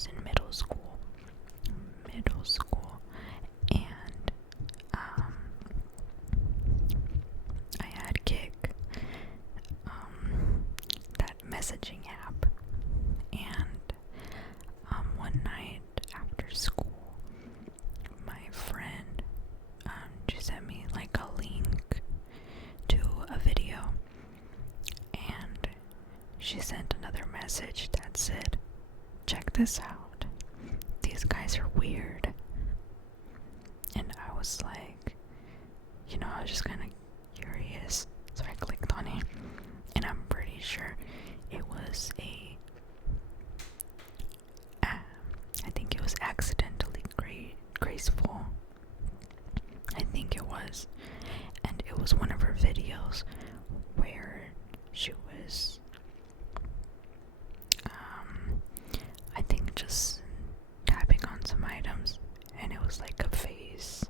was in middle school, and I had Kick, that messaging app, and one night after school, my friend she sent me like a link to a video, and she sent another message that said, "Check this out. These guys are weird." And I was like, I was just kind of curious, so I clicked on it, and I'm pretty sure it was I think it was accidentally graceful. I think it was, and it was one of her videos where she was, I think just tapping on some items, and it was like a face.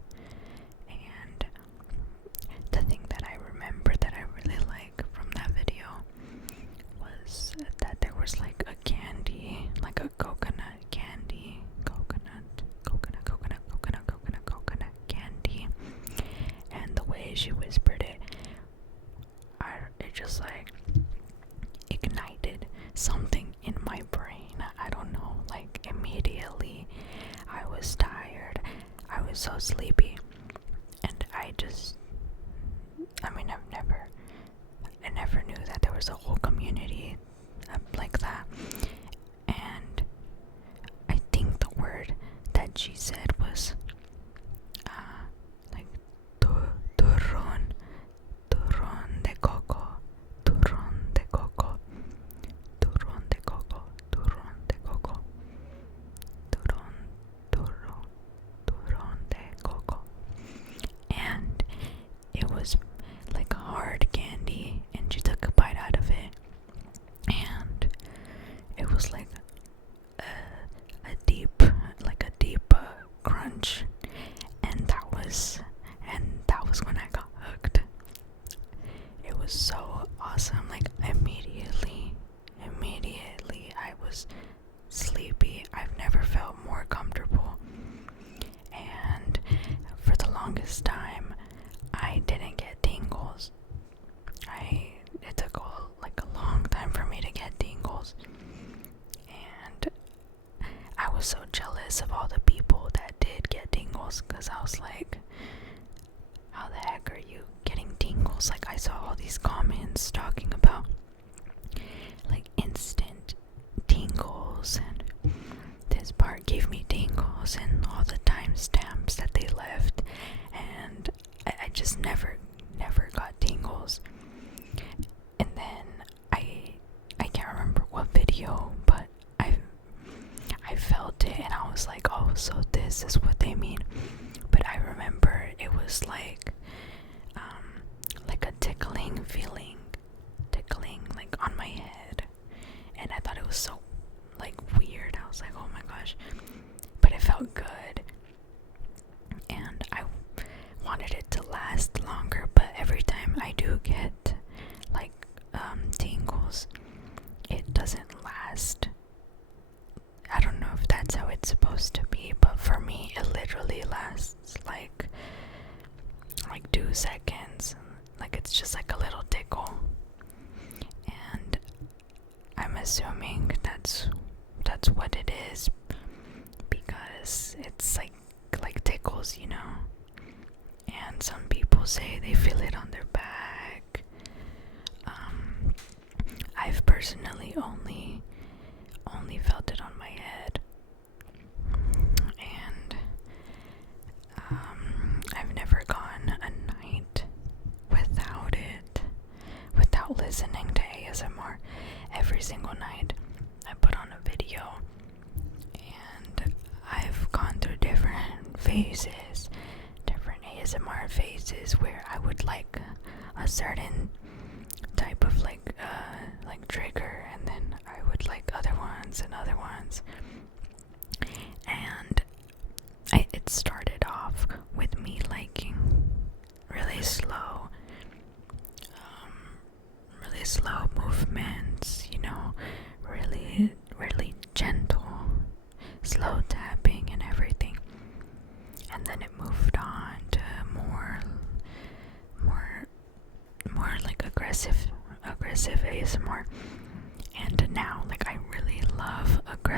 And the thing that I remember that I really like from that video was that there was like a candy, like a coconut candy, coconut candy, and the way she whispered it, it just like ignited something in my brain. I don't know, like immediately I was tired, I was so sleepy, and I never knew that there was a whole community like that. And I think the word that she said was like turron de coco, turron de coco, turron de coco, turron de coco, turron de coco. And it was like hard candy, and she took a bite out of it, and it was like a deep crunch, and that was when I got hooked. It was so awesome. Like immediately I was sleepy. I've never felt more comfortable, and for the longest time I didn't get tingles. It took a long time for me to get tingles, and I was so jealous of all the people that did get tingles, because I was like, how the heck are you getting tingles? Like, I saw all these comments talking about like instant tingles, and this part gave me tingles, and all the timestamps that they left, and I just never got tingles. And then I can't remember what video, but I felt it, and I was like, oh, so this is what they mean. But I remember it was like a tickling feeling, like on my head, and I thought it was so like weird. I was like, oh my gosh, but it felt good, and I wanted it to last longer. But every time I do get like tingles, it doesn't last. I don't know if that's how it's supposed to be, but for me it literally lasts like 2 seconds. Like, it's just like a little tickle, and I'm assuming that's what it is, because it's like tickles, and some people say they feel it on their back. I've personally only felt it on my head, and I've never gone a night without listening to ASMR. Every single night I put on a video, and I've gone through different ASMR phases, where I would like a certain type of like trigger, and then I would like other ones and other ones. And it started off with me liking really slow movements, really gentle,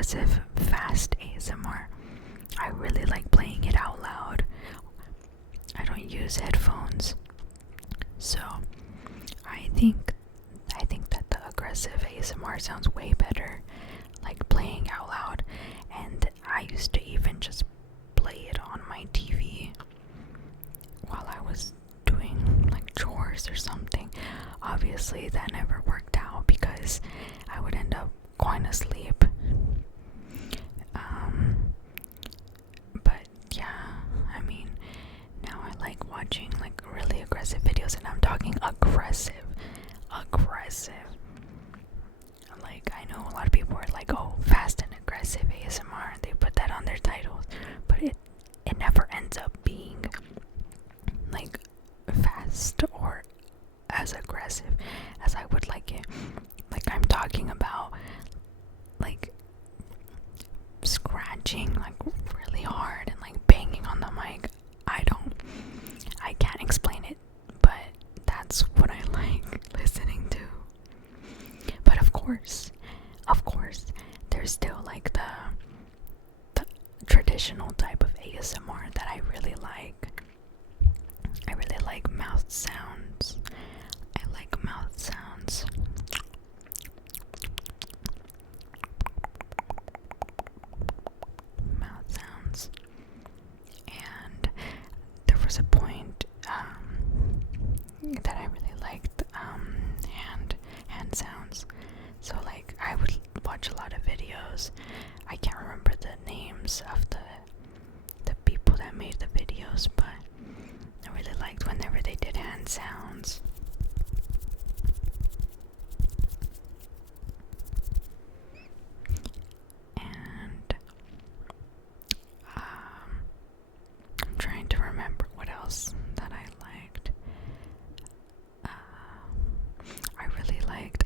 aggressive, fast ASMR. I really like playing it out loud. I don't use headphones, so I think that the aggressive ASMR sounds way better, like playing out loud. And I used to even just play it on my TV while I was doing like chores or something. Obviously, that never worked out because I would end up going to sleep. But yeah, I mean, now I like watching like really aggressive videos, and I'm talking aggressive. Like, I know a lot of people are like, oh, fast and aggressive ASMR, they put that on their titles, but it never ends up being like fast or as aggressive as I would like it. Like, I'm talking about like scratching like really hard and like banging on the mic. I can't explain it, but that's what I like listening to. But of course, there's still like the traditional type of ASMR that I really like. I really like mouth sounds. Mouth sounds. And there was a point that I really liked hand sounds. So like I would watch a lot of videos. I can't remember the names of the people that made the videos, but I really liked whenever they did hand sounds. And I'm trying to remember what else that I liked. I really liked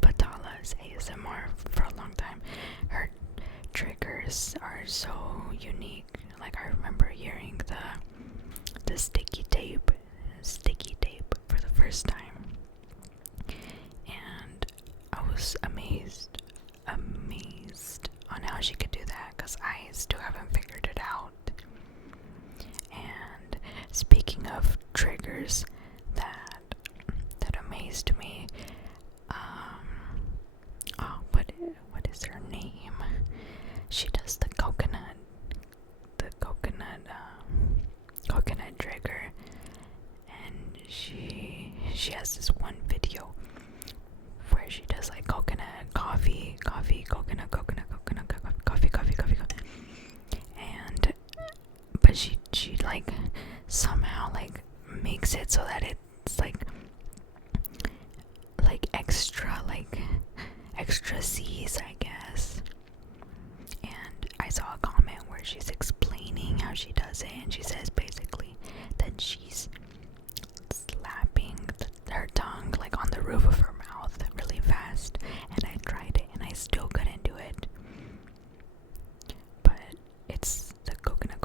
Batala's ASMR for a long time. Her triggers are so unique. Like, I remember hearing the sticky tape for the first time, and I was amazed on how she could do that, because I still haven't figured it out. And speaking of triggers that amazed me, what is her name? She does the coconut trigger, and she has this one video where she does like coconut coffee, coconut, coffee, and but she like somehow like makes it so that it's like extra C's, I guess. And I saw a comment where she's explaining how she does it, and she says basically that she's slapping her tongue like on the roof of her mouth really fast. And I tried it and I still couldn't do it, but it's the coconut,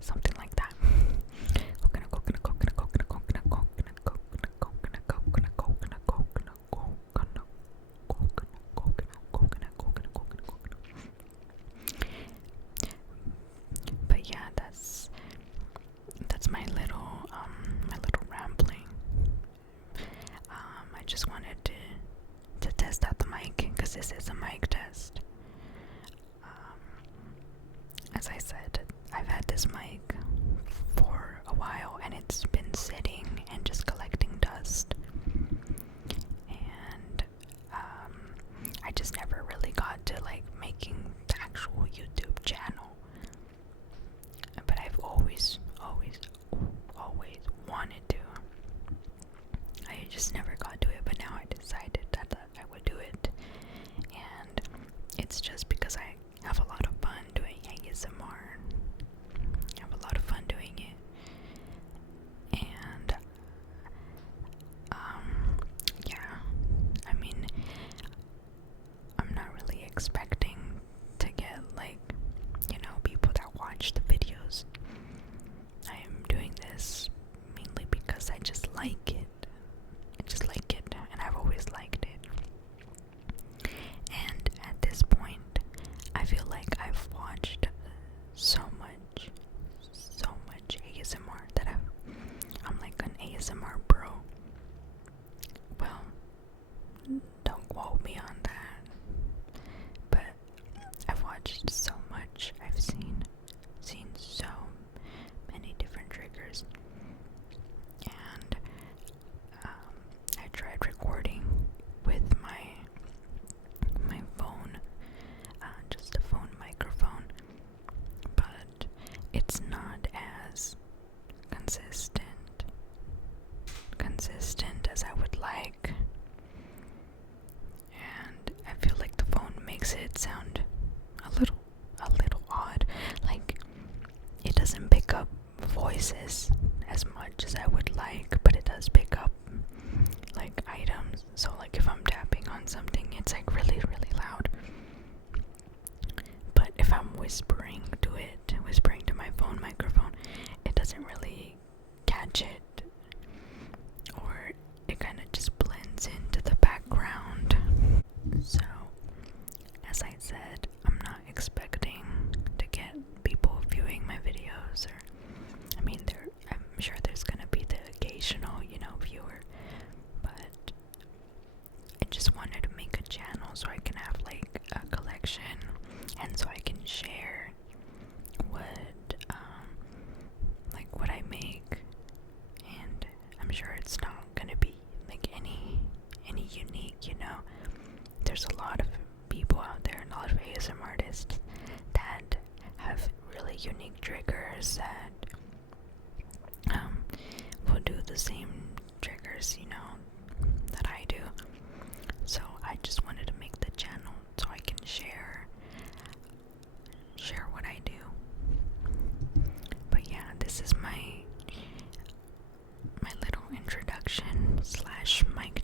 something like that. But yeah, that's my little rambling. I just wanted to test out the mic, because this is a mic test. As I said, I've had this mic for a while, and it's been sitting and just collecting dust. And I just never really got to like making the actual YouTube channel. But I've always wanted to. I just never got to it, but now I decided that I would do it. And it's just because I have a lot of fun doing ASMR. I have a lot of fun doing it. And yeah, I mean, I'm not really expecting to get like, people that watch the videos. I am doing this mainly because I just like it. like, but it does pick up like items. So like if I'm tapping on something, it's like really loud. But if I'm whispering to it, whispering to my phone microphone, it doesn't really catch it, or it kind of just blends into the background. So, as I said, I'm not expecting to get people viewing my videos, or I mean, I'm sure there's gonna be the occasional, viewer, but I just wanted to make a channel so I can have like a collection, and so I can share what I make. And I'm sure it's not gonna be like any unique, There's a lot of people out there, and a lot of ASM artists that have really unique triggers that will do the same triggers, that I do. So I just wanted to make the channel so I can share what I do. But yeah, this is my little introduction / mic